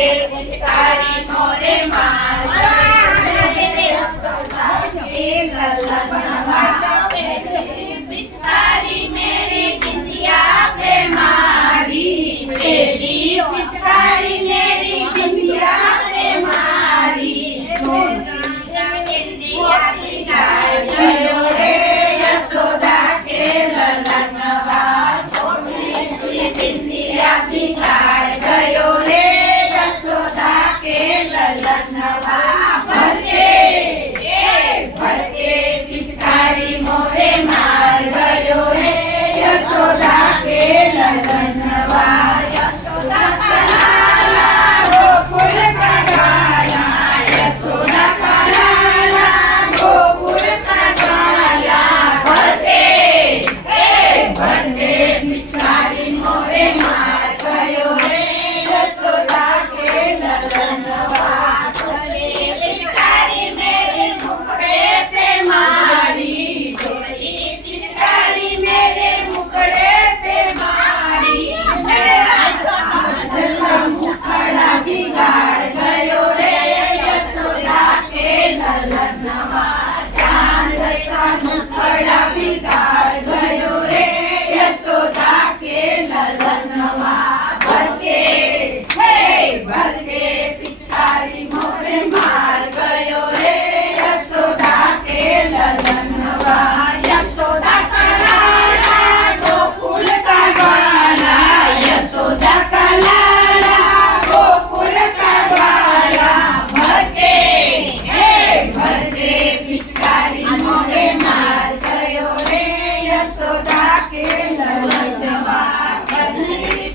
पिचकारी मोरे मार पिचकारी मेरी बिंदिया पे मारी पहली पिचकारी मेरी बिंदिया पे मारी बिंदिया बिगाड़ गयो रे यशोदा के ललनवा छोटी सी बिंदिया बिगाड़ गयो रे यशोदा के ललनवा भर के पिचकारी मोरे मार गयो रे यशोदा के ललनवा यशोदा का लाला गोकुल का गाला यशोदा का लाला गोकुल का गाला भर के पिचकारी मोरे मार गयो रे यशोदा के ललनवा पिचकारी मेरे मुखड़े पे मारी छोटी पिचकारी मेरे मुखड़े पे मारी मुखड़ा बिगाड़ गयो रे यशोदा के ललनवा चांद सा मुखड़ा बिगाड़ गयो रे यशोदा के ललनवा भर के पिचकारी मोरे मार गयो रे यशोदा के ललनवा यशोदा का लाला गोकुल का गाला यशोदा का लाला गोकुल का गाला भर के पिचकारी मोरे मार गयो रे यशोदा के ललनवा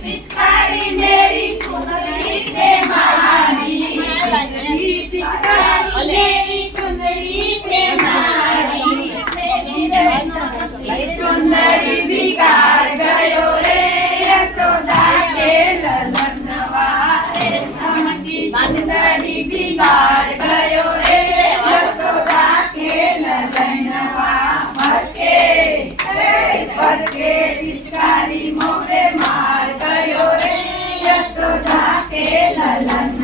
पिचकारी मेरी सुंदरी पे मारी पिचकारी मेरी चुंदरी पे मारी चुंदरी बिगाड़ गयो रे यशोदा के ललनवा रेशम की चुंदरी बिगाड़ गयो रे यशोदा के ललनवा भर के पिचकारी मोरे मार गयो रे यशोदा के ललन